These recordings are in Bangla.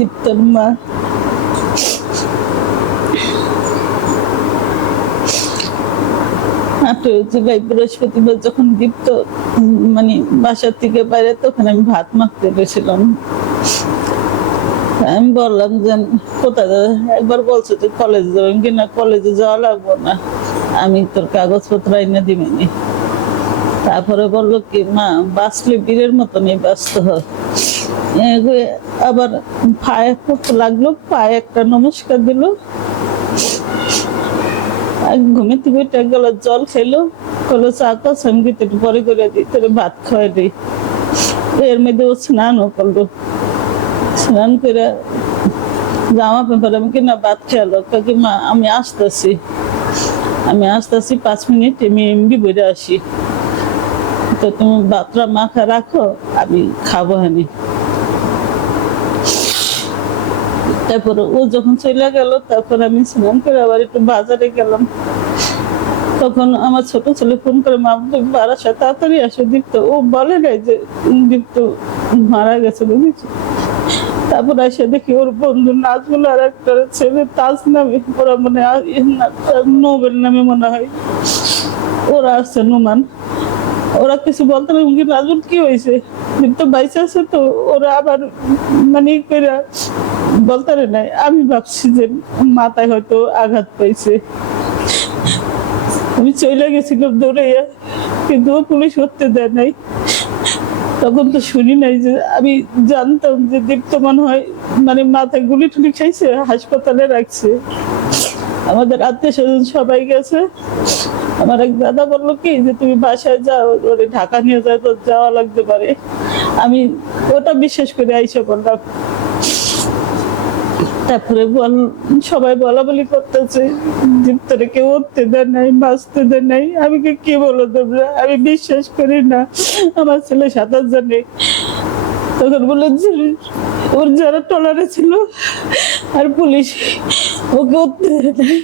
দীপ্তর মা বৃহস্পতিবার যখন দীপ্ত মানে বাসার থেকে বাইরে, তখন আমি ভাত মাখতে গেছিলাম। আমি বললাম যে কোথায় একবার বলছে যে, কলেজে যাবেন কিনা কলেজে যাওয়া লাগবো না। আমি তোর কাগজপত্র এনে দিবেনি। তারপরে বলল কি, মা, বাঁচলে বীরের মতনই ব্যস্ত হয়। আবার পায়ে লাগল, পায়ে একটা নমস্কার দিল। ঘুমে থেকে উঠে গেল, জল খেলো কলো চা কস আমি একটু পরে করে দিই তোর ভাত খাওয়াই দিই এর মধ্যে ও স্নানও করল। স্নান করে জামা পেপার আমি কিনা ভাত খেয়ালো কাকি মা, আমি আসতেছি। আমি আসতেছি, পাঁচ মিনিট আমি এমবি বইরে আসি। তো তুমি ভাতটা মাখা রাখো, আমি খাব হানি। তারপরে ও যখন চলে গেল তারপর আমি স্নান করে আবার একটু বাজারে গেলাম। তখন আমার ছোট ছেলে ফোন করে, মা বারাসা তাড়াতাড়ি আসো, দীপ্ত। ও বলে নাই যে, দীপ্ত মারা গেছে বুঝেছি? তারপর এসে দেখি ওর বন্ধু নাজমুল আর একটা ছেলে তাজ নামে ওরা মানে নোবেল নামে মনে হয়। ওরা আসছে নুমান। ওরা কিছু বলতে না। কি নাজমুল কি হয়েছে? দীপ্ত বাইসে আছে তো, ওরা আবার মানে ই কইরা বলতে নাই। আমি ভাবছি যে মাথায় হয়তো আঘাত পাইছে। আমি চলে গেছিলাম দৌড়াইয়া, কিন্তু পুলিশ করতে দেয় নাই। তখন তো শুনি নাই যে, আমি জানতাম যে দীপ্ত মনে হয় মানে মাথায় গুলি টুলি খাইছে, হাসপাতালে রাখছে। আমাদের আত্মীয় স্বজন সবাই গেছে। আমার এক দাদা বলল কি, যে তুমি বাসায় যাও, ওরে ঢাকা নিয়ে যাও, তো যাওয়া লাগতে পারে। আমি ওটা বিশ্বাস করে আইসা বললাম। তারপরে বল সবাই বলা বলি করতেছে দীপ্তরে কেউ উঠতে দেয় নাই, বাঁচতে দেয় নাই। আমি কি বলো তোমরা? আমি বিশ্বাস করি না। আমার ছেলে সাঁতার জানে। তখন বলে ওর যারা টলারে ছিল, আর পুলিশ ওকে উঠতে দেয় নাই।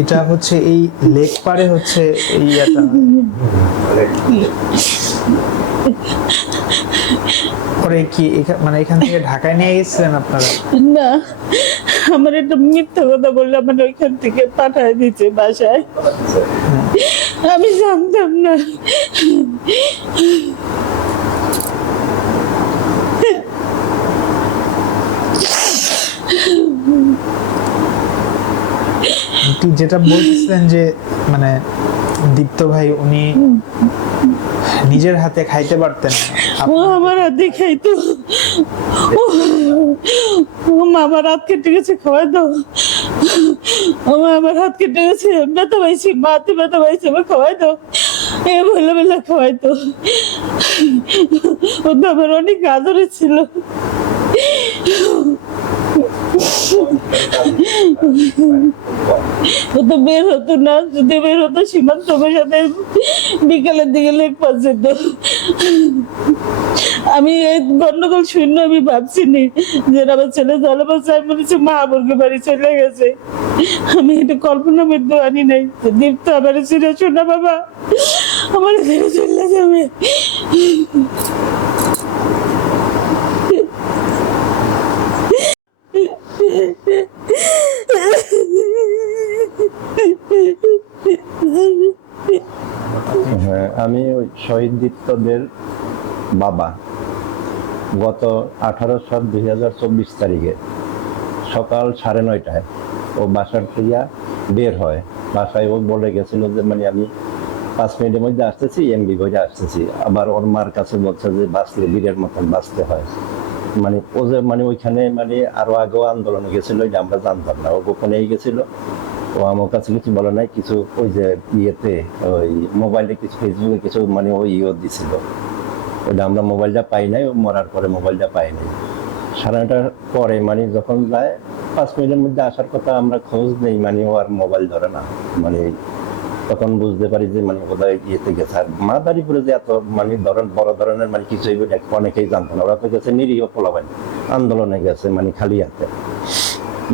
এটা হচ্ছে এই লেক পারে হচ্ছে এই পরে কি মানে এখান থেকে ঢাকায় নিয়ে গেছিলেন আপনারা? না, আমার একটা মিথ্যা কথা বললে আমার ওইখান থেকে পাঠায় দিচ্ছে বাসায়। আমি জানতাম না। যেটা বলছিলেন যে মানে দীপ্ত ভাই উনি নিজের হাতে খাইতে পারতেন ও আমার হাত দেখাই তো ও আমার হাত কেটে গেছে, খাওয়াই দাও। ও আমার হাত কেটে গেছে, ব্যথা পাইছি, মা হাতে ব্যথা পাইছি, আমার খাওয়াই দাও। এ বেলা বেলা খাওয়াই তো ও তো আমার অনেক আদরে ছিল। ও তো বের হতো না, যদি বের হতো, সীমান্ত আমার সাথে বিকালের দিকে লেগ পাচ্ছে তো আমি এই গন্ডগোল শূন্য আমি ভাবছি নি যে আমার ছেলে জলে বলছে, আমি বলেছি, মা আমাকে বাড়ি চলে গেছে। আমি এটা কল্পনা মধ্যে আনি নাই। দীপ্ত, আমার ছিল শোনা বাবা, আমার ছেলে চলে যাবে। হ্যাঁ আমি ওই শহীদ দীপ্তদের বাবা। গত আঠারো সাত দুই হাজার চব্বিশ তারিখে সকাল সাড়ে নয়টায় ও বাসার থেকে বের হয়। বাসায় ও বলে গেছিল যে মানে আমি পাঁচ মিনিটের মধ্যে আসতেছি, এমবি বইটা আসতেছি। আবার ওর মার কাছে বলছে যে, বাঁচলে, বীরের মতন বাঁচতে হয়। মানে ও যে মানে ওইখানে মানে আরও আগেও আন্দোলনে গেছিল এটা আমরা জানতাম না ও গোপনেই গেছিল। ও আমার কাছে কিছু বলে নাই, কিছু ওই যে ইয়েতে, ওই মোবাইলে কিছু ফেসবুকে কিছু মানে ওই ইয়ে দিছিল। ওইটা আমরা মোবাইলটা পাই নাই, ও মরার পরে মোবাইলটা পাই নাই। সাড়ে নটার পরে মানে যখন যায়, পাঁচ মিনিটের মধ্যে আসার কথা আমরা খোঁজ নেই মানে ও আর মোবাইল ধরে না। মানে তখন বুঝতে পারি যে মানে কোথায় ইয়েতে গেছে। আর মাদারীপুরে যে এত মানে ধরন বড় ধরনের মানে কিছু অনেকেই জানতো না। ওরা তো গেছে নিরীহ পোলাবান আন্দোলনে গেছে মানে খালি হাতে।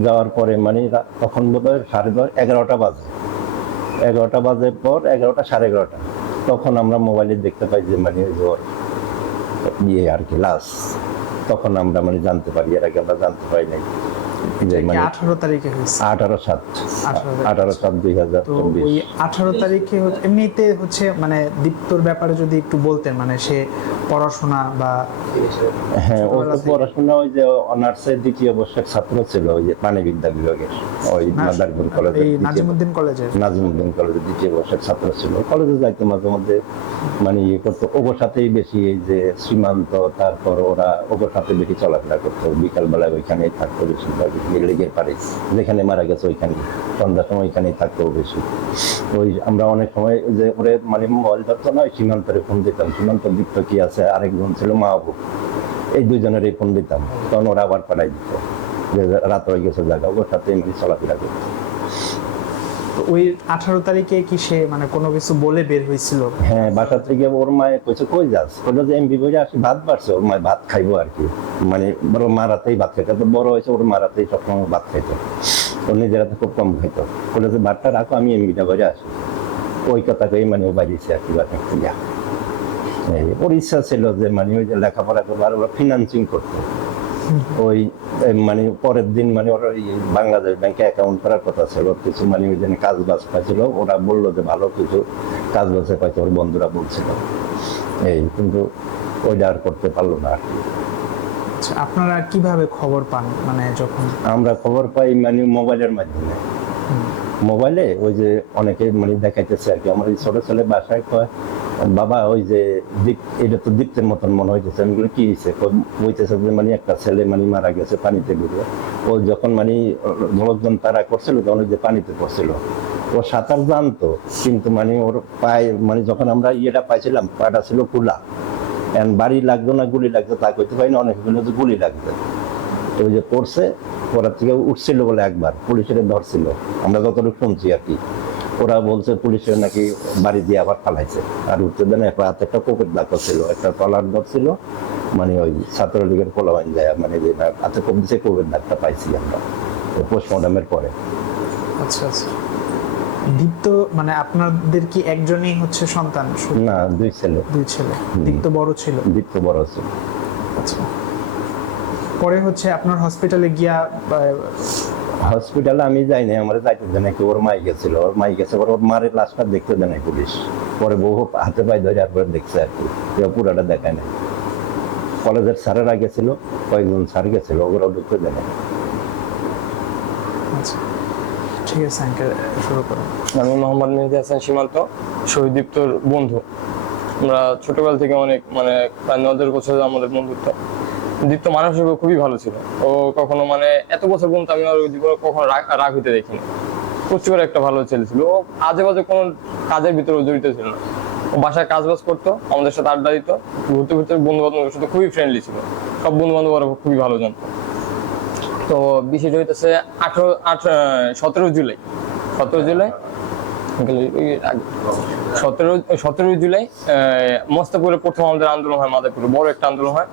যাওয়ার পরে মানে তখন বোধ হয় সাড়ে দশ, এগারোটা বাজে। এগারোটা বাজে পর এগারোটা, সাড়ে এগারোটা। তখন আমরা মোবাইলে দেখতে পাই যে মানে ওর ইয়ে আর কি, লাশ। তখন আমরা মানে জানতে পারি, এর আগে আমরা জানতে পারি নাই। আঠারো তারিখে আঠারো সাত 18 আঠারো সাত দুই হাজার চব্বিশ। আঠারো তারিখে এমনিতে হচ্ছে মানে দীপ্তর ব্যাপারে যদি একটু বলতেন মানে সে পড়াশোনা বা হ্যাঁ ও তো পড়াশোনা ওই যে অনার্সের দ্বিতীয় বর্ষের ছাত্র ছিল ওই যে প্রাণীবিদ্যা বিভাগের ওই মাদারপুর দ্বিতীয়- নাজিমুদ্দিন কলেজের। নাজিমুদ্দিন কলেজের দ্বিতীয় বর্ষের ছাত্র ছিল। কলেজে যাইতো মাঝে মধ্যে মানে ইয়ে করতো ওগোর সাথেই বেশি এই যে সীমান্ত তারপর ওরা ওগোর সাথে বেশি চলাফেরা করতো। বিকালবেলায় ওইখানেই থাকতো বেশিরভাগ লেগের পারে যেখানে মারা গেছে ওইখানে সন্ধ্যার সময় ওইখানেই থাকতো বেশি। ওই আমরা অনেক সময় যে ওরে মানে মোবাইল ধরতো না সীমান্তের ফোন দিতাম সীমান্ত দীপ্ত কি আছে? আরেকজন ছিল মাহবু এই দুজনের এই ফোন দিতাম। তখন ওরা আবার পাঠাই দিত যে রাত হয়ে গেছে জায়গা ওর সাথে মানে চলাফেরা করতো। ওই আঠারো তারিখে কি সে মানে কোনো কিছু বলে বের হয়েছিল? হ্যাঁ বাসা থেকে ওর মায়ে কইছে কই যাস? কইলো যে এমবি বইরে আসি ভাত বাড়ছে। ওর মায় ভাত খাইবো আর কি। মানে বড় মারাতেই ভাত খাইতো। তো বড় হয়েছে ওর মারাতেই সবসময় ভাত খাইতো। ওর নিজের হাতে খুব কম খাইতো। বলে যে ভাতটা রাখো আমি এমবিটা বইরে আসি। ওই কথাকেই মানে ও বাড়িয়েছে আর কি বাসা ওর ইচ্ছা ছিল যে মানে ওই যে লেখাপড়া করব আর ওরা ফিনান্সিং করতো। ওই মানে পরের দিন মানে ওর ওই বাংলাদেশ ব্যাংকে অ্যাকাউন্ট করার কথা ছিল। কিছু মানে ওই জন্য কাজ বাজ পাইছিল। ওরা বলল যে ভালো কিছু কাজ বাজে পাইছে ওর বন্ধুরা বলছিল। এই কিন্তু ওইটা আর করতে পারল না আর কি। আচ্ছা, আপনারা কীভাবে খবর পান? মানে যখন আমরা খবর পাই মানে মোবাইলের মাধ্যমে। মোবাইলে ওই যে অনেকে মানে দেখাইতেছে আর কি। আমার ছোট ছেলে বাসায় কয় বাবা, ওই যে এটা তো দীপ্তের মতন মনে হইতেছে। আমি কি হয়েছে বইতেছে যে মানে একটা ছেলে মানে মারা গেছে পানিতে ডুবে। ও যখন মানে লোকজন তারা করছিল, তখন ওই যে পানিতে পড়ছিল। ও সাঁতার জানতো, কিন্তু মানে ওর পায়ে মানে যখন আমরা ইয়েটা পাইছিলাম, পাটা ছিল খোলা বাড়ি লাগতো না, গুলি লাগতো তা করতে পারি না অনেক যে গুলি লাগতো ওই যে পড়ছে ওরা থেকে উঠছিল বলে একবার, পুলিশের ধরছিল। আমরা যতটুকু শুনছি আর কি। ওরা বলছে পুলিশের নাকি বাড়ি দিয়ে আবার পালাইছে। আর উঠতে দেন একটা হাতে একটা কোপের দাগ ছিল একটা তলার ধরছিল মানে ওই ছাত্রলীগের পোলাবাইন যায় মানে যে হাতে কোপ দিছে কোপের দাগটা পাইছি আমরা পোস্টমর্টমের পরে। আচ্ছা আচ্ছা। দীপ্ত মানে আপনাদের কি একজনই হচ্ছে সন্তান? না দুই ছেলে। দুই ছেলে। দীপ্ত বড় ছিল? দীপ্ত বড় ছিল। আচ্ছা। পরে হচ্ছে আপনার হসপিটালে গিয়া হসপিটালে আমি যাই নাই আমার যাইতে দেয় নাকি ওর মাই গেছিল। ওর মাই গেছে পরে ওর মারের লাশটা দেখতে দেয় নাই পুলিশ। পরে বহু হাতে পায়ে ধরে আর পরে দেখছে আর কি কেউ পুরাটা দেখায় নাই। কলেজের স্যারেরা গেছিল কয়েকজন স্যার গেছিল ওগুলো ঢুকতে দেয় নাই। আচ্ছা ঠিক আছে আঙ্কেল শুরু করুন আমি মোহাম্মদ মেহেদি হাসান সীমান্ত শহীদ দীপ্তর বন্ধু। আমরা ছোটবেলা থেকে অনেক মানে প্রায় ন দেড় বছর আমাদের বন্ধুত্ব। দীপ্ত মানুষ হিসেবে খুবই ভালো ছিল। ও কখনো মানে এত বছর পর্যন্ত আমি ওর জীবনে কখনো রাগ হইতে দেখিনি। প্রচুর একটা ভালো ছেলে ছিল। ও আজে বাজে কোনো কাজের ভিতরে জড়িত ছিল না। ও বাসায় কাজ বাজ করতো, আমাদের সাথে আড্ডা দিত, ঘুরতে ঘুরতে বন্ধু বান্ধবের সাথে খুবই ফ্রেন্ডলি ছিল। সব বন্ধু বান্ধব খুবই ভালো জানতো। তো বিষয়টা হইতেছে আঠারো আঠারো সতেরো জুলাই। সতেরো জুলাই? সতেরো সতেরোই জুলাই মস্তপুরে প্রথম আমাদের আন্দোলন হয় মাদারপুরে। বড় একটা আন্দোলন হয়।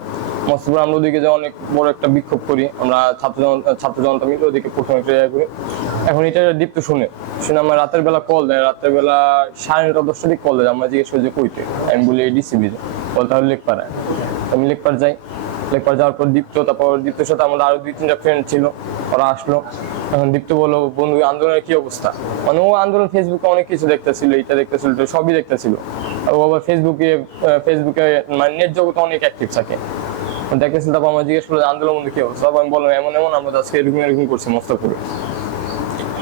মস্তপুরে আমরা ওদিকে যে অনেক বড় একটা বিক্ষোভ করি, আমরা ছাত্র ছাত্র জনতা মিলে ওদিকে প্রথম একটা করি। এখন এটা দীপ্ত শুনে শুনে আমার রাতের বেলা কল দেয়, রাতের বেলা সাড়ে নটা দশটার দিকে কল দেয়, আমরা জিজ্ঞেস করি যে কইতে আমি বলি ডিসিবি বল তাহলে লেখপাড়ায় আমি লেখপাড় যাই। লেখপাড় যাওয়ার পর দীপ্ত, তারপর দীপ্তর সাথে আমাদের আরও দুই, তিনটা ফ্রেন্ড ছিল, ওরা আসলো। এখন দীপ্ত বলল, বন্ধু আন্দোলনের কি অবস্থা? মানে ও আন্দোলন ফেসবুকে অনেক কিছু দেখতেছিল, এইটা দেখতেছিল, সবই দেখতেছিল। ও আবার ফেসবুকে ফেসবুকে মানে নেট জগতে অনেক অ্যাক্টিভ থাকে। তারপর আমরা জিজ্ঞেস করল, আন্দোলন মধ্যে কি আমি বললাম, এমন এমন, আমরা আজকে এরকম এরকম করছি মস্তপুরে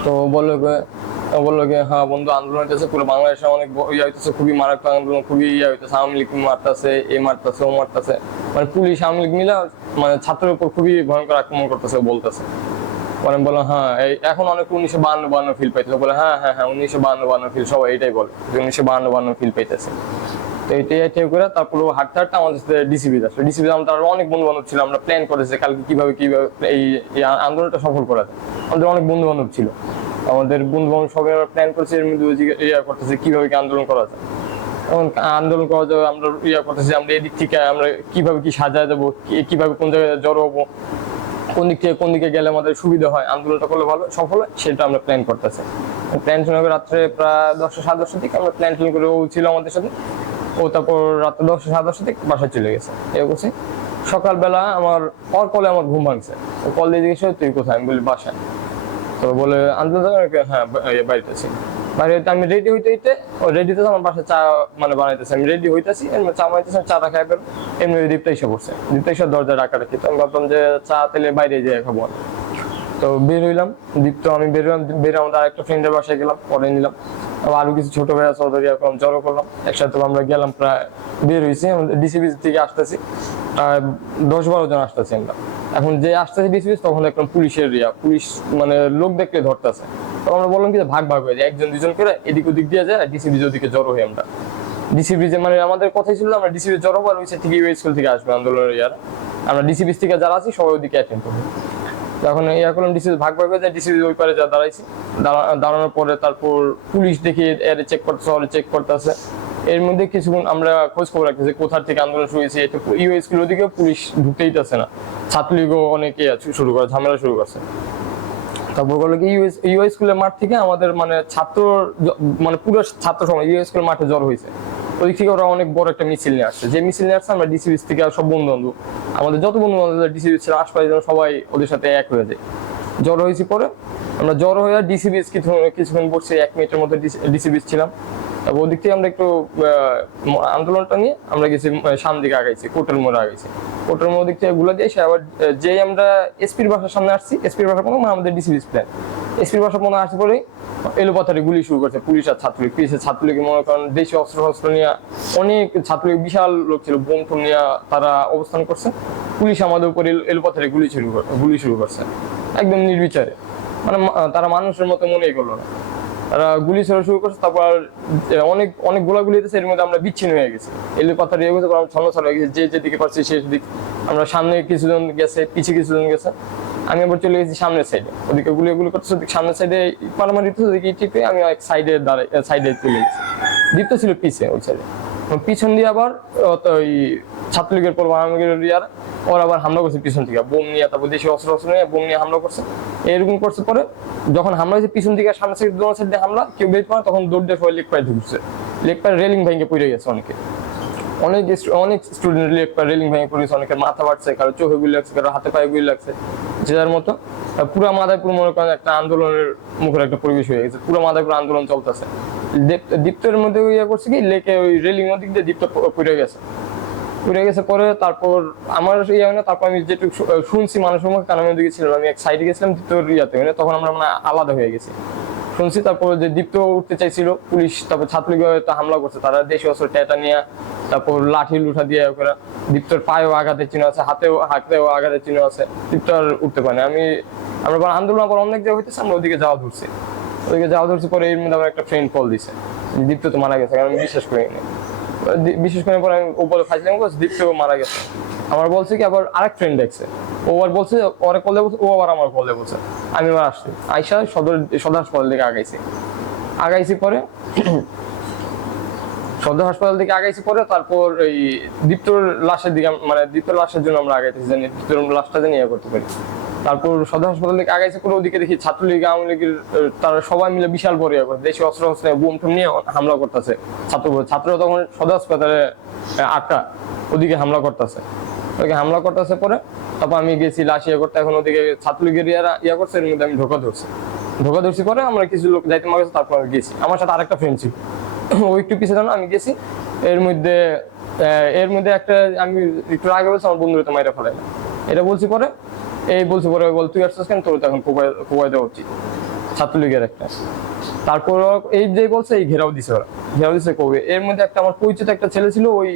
তো বলল বলল যে হ্যাঁ বন্ধু, আন্দোলন হইতেছে, পুরো বাংলাদেশে অনেক ইয়ে হইতেছে, খুবই মারাত্মক আন্দোলন, খুবই ইয়ে হইতেছে, আওয়ামী লীগ মারতেছে, এ মারতেছে, ও মারতেছে। মানে পুলিশ, আওয়ামী লীগ মিলা মানে ছাত্রের উপর খুবই ভয়ঙ্কর আক্রমণ করতেছে বলতেছে। পরে আমি বললাম হ্যাঁ এই এখন অনেক উনিশশো বান্ন বান্ন ফিল পাইতেছে। বলে হ্যাঁ হ্যাঁ হ্যাঁ উনিশশো বান্ন বান্ন ফিল সবাই এটাই বলে উনিশশো বান্ন বান্ন ফিল পাইতেছে। এইটাই এটাই করে তারপর হাঁটতে হাঁটতে আমাদের সাথে ডিসিবি আসলো। ডিসিবি আমাদের আরও অনেক বন্ধু বান্ধব ছিল, আমরা প্ল্যান করেছি কালকে কীভাবে কীভাবে এই আন্দোলনটা সফল করা যায়। আমাদের অনেক বন্ধু বান্ধব ছিল। আমাদের বন্ধু বান্ধব সবাই আমরা প্ল্যান করছি এর মধ্যে ইয়া করতেছে কীভাবে কি আন্দোলন করা যায়। এখন আন্দোলন করা যাবে আমরা ইয়া করতেছি, আমরা এদিক থেকে, আমরা কীভাবে কি সাজা দেবো, কি- কীভাবে কোন জায়গায় জড়ো হব, কোন দিক থেকে, কোন দিকে গেলে আমাদের সুবিধা হয়, আন্দোলনটা করলে ভালো, সফল হয়, সেটা আমরা প্ল্যান করতেছি। প্ল্যান শুনে রাত্রে প্রায় দশটা, সাড়ে দশটার দিকে আমরা প্ল্যান ট্যান করে ও ছিল আমাদের সাথে। ও তারপর রাত্রে দশটা, সাড়ে দশটা থেকে বাসায় চলে গেছে। এ করছি সকালবেলা আমার ওর কলে আমার ঘুম ভাঙছে। ও কল দিয়ে জিজ্ঞেস তুই কোথায়? আমি বলি, বাসায়। তো বলে আন্দোলন হ্যাঁ বাড়িতে আছি। বাড়িতে আমি রেডি হইতে হইতে, ও রেডি তো আমার বাসায় চা মানে বানাইতেছে। আমি রেডি হইতেছি, এমনি চা বানাইতেছি চাটা খাই এমনি দীপ্তা এসে পড়ছে। দীপ্তা এসে দরজা ডাকা রাখি তো আমি ভাবলাম যে চা তেলে বাইরে যেয়ে খাব। তো বের হইলাম, দীপ্ত, আমি বের বের আমাদের আরেকটা ফ্রেন্ডের বাসায় গেলাম, পরে নিলাম। আরও কিছু ছোট ভাইয়া চৌধুরী এরকম জড়ো করলাম। একসাথে আমরা গেলাম প্রায়, বের হয়েছি ডিসিবি থেকে আসতেছি। দশ বারো জন আসতেছি আমরা। এখন যে ডিসিবি তখন দেখলাম পুলিশের পুলিশ মানে লোক দেখলে ধরতেছে। তখন আমরা বললাম কি ভাগ ভাগ হয়ে যায়, একজন, দুজন করে এদিক ওদিক দিয়ে যায় ডিসিবি ওদিকে জড়ো হই আমরা। ডিসিবি যে মানে আমাদের কথাই ছিল, আমরা ডিসিবি জড়ো হয়েছে ঠিক ইউ স্কুল থেকে আসবে আন্দোলনের ইয়ার। আমরা ডিসিবি থেকে যারা আছি, সবাই ওদিকে অ্যাটেন্ড করব। যখন ইয়া ডিসিবি ভাগ ভাগ হয়ে যায় ডিসিবি ওই পারে যা দাঁড়াইছি। দাঁড়ানোর পরে তারপর পুলিশ দেখে এর চেক করতেছে, ওর চেক করতেছে। এর মধ্যে কিছুক্ষণ আমরা খোঁজ খবর রাখতেছি কোথা থেকে আন্দোলন শুরু হয়েছে এটা ইউএস স্কুল ওদিকে পুলিশ ঢুকতেই দিতেছে না। ছাত্রলীগও অনেকে শুরু করে ঝামেলা শুরু করছে। তারপর বলল কি, ইউএস ইউএস স্কুলের মাঠ থেকে আমাদের মানে ছাত্র মানে পুরো ছাত্র সমাজ, ইউএস স্কুলের মাঠে জ্বর হয়েছে। ওই থেকে ওরা অনেক বড় একটা মিছিল নিয়ে আসছে। যে মিছিল নিয়ে আসছে, আমরা ডিসিবিস থেকে সব বন্ধু বান্ধব আমাদের যত বন্ধু বান্ধব ডিসিবিস ছিল, আশপাশে যেন সবাই ওদের সাথে এক হয়ে যায়। জ্বর হয়েছে পরে, আমরা জ্বর হয়ে ডিসিবিস কিছু কিছুক্ষণ বসে এক মিনিটের মধ্যে ডিসিবিস ছিলাম। তারপর ওদিক থেকে আমরা একটু আন্দোলনটা নিয়ে আমরা গেছি সামনের দিকে আগাইছি কোটের মোড়ে আগাইছি। কোটের মোড় দিক থেকে গুলো দিয়ে সে আবার যেই আমরা এসপির বাসার সামনে আসছি এসপির বাসার পর্যন্ত আমাদের ডিসিবিস প্ল্যান এসপির বাসার পর্যন্ত আসছে পরে এলোপাথারি গুলি শুরু করছে পুলিশ আর ছাত্রলীগ। পিছিয়ে ছাত্রলীগের মনে করেন দেশি অস্ত্র শস্ত্র নিয়ে অনেক ছাত্রলীগ বিশাল লোক ছিল, বোম টোম নিয়ে তারা অবস্থান করছে। পুলিশ আমাদের উপর এলোপাথারি গুলি শুরু গুলি শুরু করছে। একদম নির্বিচারে। মানে তারা মানুষের মতো মনেই করল না। তারা গুলি ছোড়া শুরু করছে, তারপর অনেক অনেক গোলাগুলি হইতেছে, এর মধ্যে আমরা বিচ্ছিন্ন হয়ে গেছি। এলে পাথর ইয়ে গেছে ছন্ন হয়ে গেছি, যে যেদিকে পারছি সে দিক আমরা সামনে কিছুজন গেছে পিছিয়ে কিছুজন গেছে। আমি আবার চলে গেছি সামনের সাইডে ওদিকে গুলি গুলি করতেছে, ওদিকে সামনের সাইডে মারামারি তো ওদিকে টিপে আমি এক সাইডে দাঁড়াই সাইডে চলে গেছি। দীপ্ত ছিল পিছে ওই সাইডে পিছন দিয়ে আবার ওই ছাত্রলীগের পর আওয়ামীগের ইয়ার, ওরা আবার হামলা করছে পিছন থেকে। বোম নিয়ে, তারপর দেশি অস্ত্র অস্ত্র নিয়ে বোম নিয়ে হামলা করছে। এরকম করছে পরে যখন হামলা হয়েছে, পিছন দিকে সামনে সাইড দোনো সাইড দিয়ে হামলা, কেউ বের করে, তখন দৌড় দিয়ে লেগ পায়ে ঢুকছে। লেগ পায়ে রেলিং ভেঙে পড়ে গেছে অনেকে। অনেক অনেক স্টুডেন্ট লেগ পায়ে রেলিং ভেঙে পড়েছে অনেকের মাথা বাড়ছে, কারও চোখে গুলি লাগছে, কারও হাতে পায়ে গুলি লাগছে। যে যার মতো পুরো মাদারপুর মনে করেন একটা আন্দোলনের মুখের একটা পরিবেশ হয়ে গেছে। পুরো মাদারপুর আন্দোলন চলতেছে। দীপ্তের মধ্যে ইয়ে করছে কি, লেকে ওই রেলিং দিক দিয়ে দীপ্ত পড়ে গেছে। পড়ে গেছে পরে তারপর আমার ইয়ে না, তারপর আমি যেটুকু শুনছি মানুষের মুখে কারণ আমি ছিলাম আমি এক সাইডে গেছিলাম দীপ্তর ইয়াতে মানে তখন আমরা মানে আলাদা হয়ে গেছি। শুনছি তারপর যে দীপ্ত উঠতে চাইছিল পুলিশ, তারপর ছাত্রলীগ হামলা করছে, তারা দেশি অস্ত্র টেটা নিয়ে, তারপর লাঠি লুঠা দিয়ে করে দীপ্তর পায়েও আঘাতের চিহ্ন আছে, হাতেও হাতেও আঘাতের চিহ্ন আছে দীপ্ত আর উঠতে পারে আমি, আমরা আবার আন্দোলন আবার অনেক জায়গায় হইতেছে, আমরা ওদিকে যাওয়া ধরছি। ওদিকে যাওয়া ধরছি পরে এর মধ্যে আমার একটা ফ্রেন্ড কল দিছে। দীপ্ত তো মারা গেছে আমি বিশ্বাস করিনি বিশেষ করে পরে আমি উপরে ফাইসলাম দীপ্ত মারা গেছে। আমার বলছে কি, আবার আরেক ফ্রেন্ড দেখছে। ও আবার বলছে, ওরে কলে বলছে, ও আবার আমার কলে বলছে। আমি আবার আসছি। আইসা সদর সদর হাসপাতাল থেকে আগাইছি। আগাইছি পরে সদর হাসপাতাল থেকে আগাইছি পরে তারপর এই দীপ্তর লাশের দিকে মানে দীপ্তর লাশের জন্য আমরা আগাইতেছি, জানি, দীপ্তর লাশটা জানি ইয়ে করতে পারি। তারপর সদর হাসপাতাল থেকে আগাইছে করে ওদিকে দেখি ছাত্রলীগ, আওয়ামী লীগের তারা সবাই মিলে বিশাল বড় ইয়ে করে দেশি অস্ত্র অস্ত্র বোম টোম নিয়ে হামলা করতেছে ছাত্র ছাত্ররা তখন সদর হাসপাতালে আটকা, ওদিকে হামলা করতেছে। ওদিকে হামলা করতেছে পরে তারপর আমি গেছি লাশ ইয়ে করতে, এখন ওদিকে ছাত্রলীগের ইয়ারা ইয়া করছে, এর মধ্যে আমি ঢোকা ধরছি। ঢোকা ধরছি পরে আমরা কিছু লোক যাইতে মারা গেছে তারপর গেছি। আমার সাথে আরেকটা ফ্রেন্ড ছিল। ও একটু পিছিয়ে জানো আমি গেছি, এর মধ্যে এর মধ্যে একটা আমি একটু আগে বলছি আমার বন্ধুরা তো মাইরা ফেলে এটা বলছি পরে, এই বলছি পরে, বল, তুই আসছিস কেন? তোর তো এখন কোপাই দেওয়া উচিত। ছাত্রলীগের একটা। তারপর এই যে বলছে, এই ঘেরাও দিছে ওরা। ঘেরাও দিছে কবে? এর মধ্যে একটা আমার পরিচিত একটা ছেলে ছিল ওই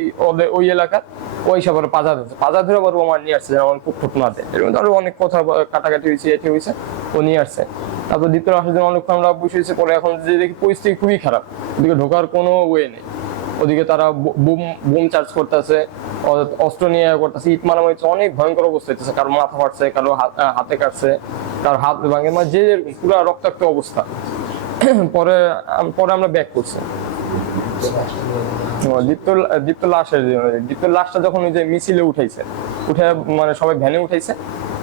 ওই এলাকার। সব আবার পাজা ধরছে পাজা ধরে আবার আমার নিয়ে আসছে আমার খুব ঠোঁট না দেয়। এর আরও অনেক কথা কাটাকাটি হয়েছে এটি হয়েছে ও নিয়ে আসছে। তারপর দ্বিতীয় আসার জন্য অনেকক্ষণ আমরা বসে হয়েছে পরে এখন যে দেখি পরিস্থিতি খুবই খারাপ। ওদিকে ঢোকার কোনো ওয়ে নেই। ওদিকে তারা বোম বোম চার্জ করতেছে অস্ত্র নিয়ে করতেছে ইট মারামারি হচ্ছে, অনেক ভয়ঙ্কর অবস্থা হইতেছে। কারও মাথা ফাটছে কারও হাত- কাটছে কারও হাত ভাঙে মানে যে পুরো রক্তাক্ত অবস্থা। পরে পরে আমরা ব্যাক করছি। দীপ্ত দীপ্ত লাশের দীপ্ত লাশটা যখন ওই যে মিছিলে উঠাইছে উঠে মানে সবাই ভ্যানে উঠাইছে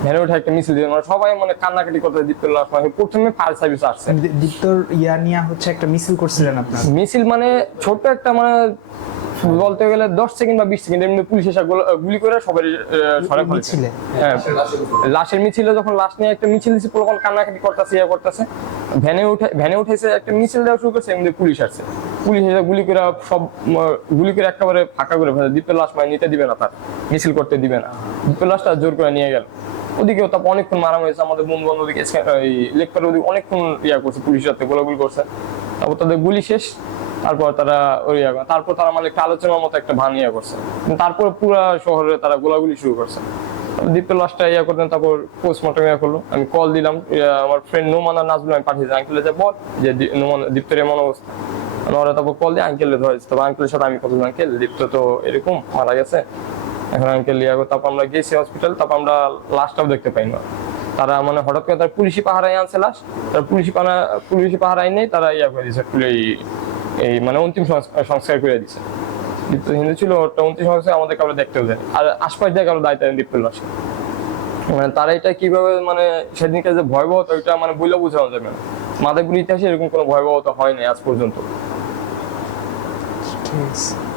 ভ্যানে উঠে একটা মিছিল দিয়ে মানে সবাই মানে কান্নাকাটি করতে লাশ মানে প্রথমে ফায়ার সার্ভিস আসছে। মানে দীপ্তর ইয়া নিয়ে হচ্ছে একটা মিছিল করছিলেন আপনার? মিছিল মানে ছোট্ট একটা মানে বলতে গেলে দশ সেকেন্ড বা বিশ সেকেন্ড এমনি পুলিশ এসে গুলি করে সবাই সরে ফেলেছে। হ্যাঁ লাশের মিছিলে যখন লাশ নিয়ে একটা মিছিল দিচ্ছে পুরো কান্নাকাটি করতেছে ইয়ে করতেছে ভ্যানে উঠে ভ্যানে উঠেছে একটা মিছিল দেওয়া শুরু করছে এমনি পুলিশ আসছে। পুলিশ এসে গুলি করে সব গুলি করে একেবারে ফাঁকা করে ফেলে। দ্বীপের লাশ মানে নিতে দিবে না তার, মিছিল করতে দিবে না। দ্বীপের লাশটা জোর করে নিয়ে গেল। ওদিকেও তারপর অনেকক্ষণ মারা হয়েছে। আমাদের বন্ধু বান্ধব ওদিকে লেকপার ওদিকে অনেকক্ষণ ইয়া করছে পুলিশ সাথে গোলাগুলি করছে। তারপর তাদের গুলি শেষ। তারপর তারা ওই। তারপর তারা মানে একটা আলোচনার মতো একটা ভান ইয়া করছে। তারপর পুরো শহরে তারা গোলাগুলি শুরু করছে। দীপ্তের লাশটা ইয়া করতেন তারপর পোস্টমর্টম ইয়া করল। আমি কল দিলাম আমার ফ্রেন্ড নোমান নাজবুল আমি পাঠিয়েছি আঙ্কেলে যে বল যে নোমান, দীপ্তের এমন অবস্থা। ওরা তারপর কল দিয়ে আঙ্কেলে ধরেছে তারপর আঙ্কেলের সাথে আমি কথা আঙ্কেল দীপ্ত তো এরকম, মারা গেছে। এখন আঙ্কেল ইয়া তারপর আমরা গেছি হসপিটাল তারপর আমরা লাশটাও দেখতে পাই না। তারা মানে হঠাৎ করে তার পুলিশি পাহারায় আনছে লাশ তার পুলিশি পাহারা পুলিশি পাহারায় নেই, তারা ইয়া করে দিছে এই মানে অন্তিম সংস- সংস্কার করে দিছে। দীপ্ত হিন্দু ছিল ওটা উনত্রিশ সংস্কার আমাদের কারও দেখতেও দেয় আর আশপাশ দিয়ে কারও দায়িত্ব নেই দীপ্ত লাশ মানে তারা এটা কীভাবে মানে সেদিনকে যে ভয়াবহতা, ওইটা মানে বইলে বোঝানো যাবে না। মাদারপুর ইতিহাসে এরকম কোনো ভয়াবহতা হয়নি আজ পর্যন্ত। ঠিক আছে।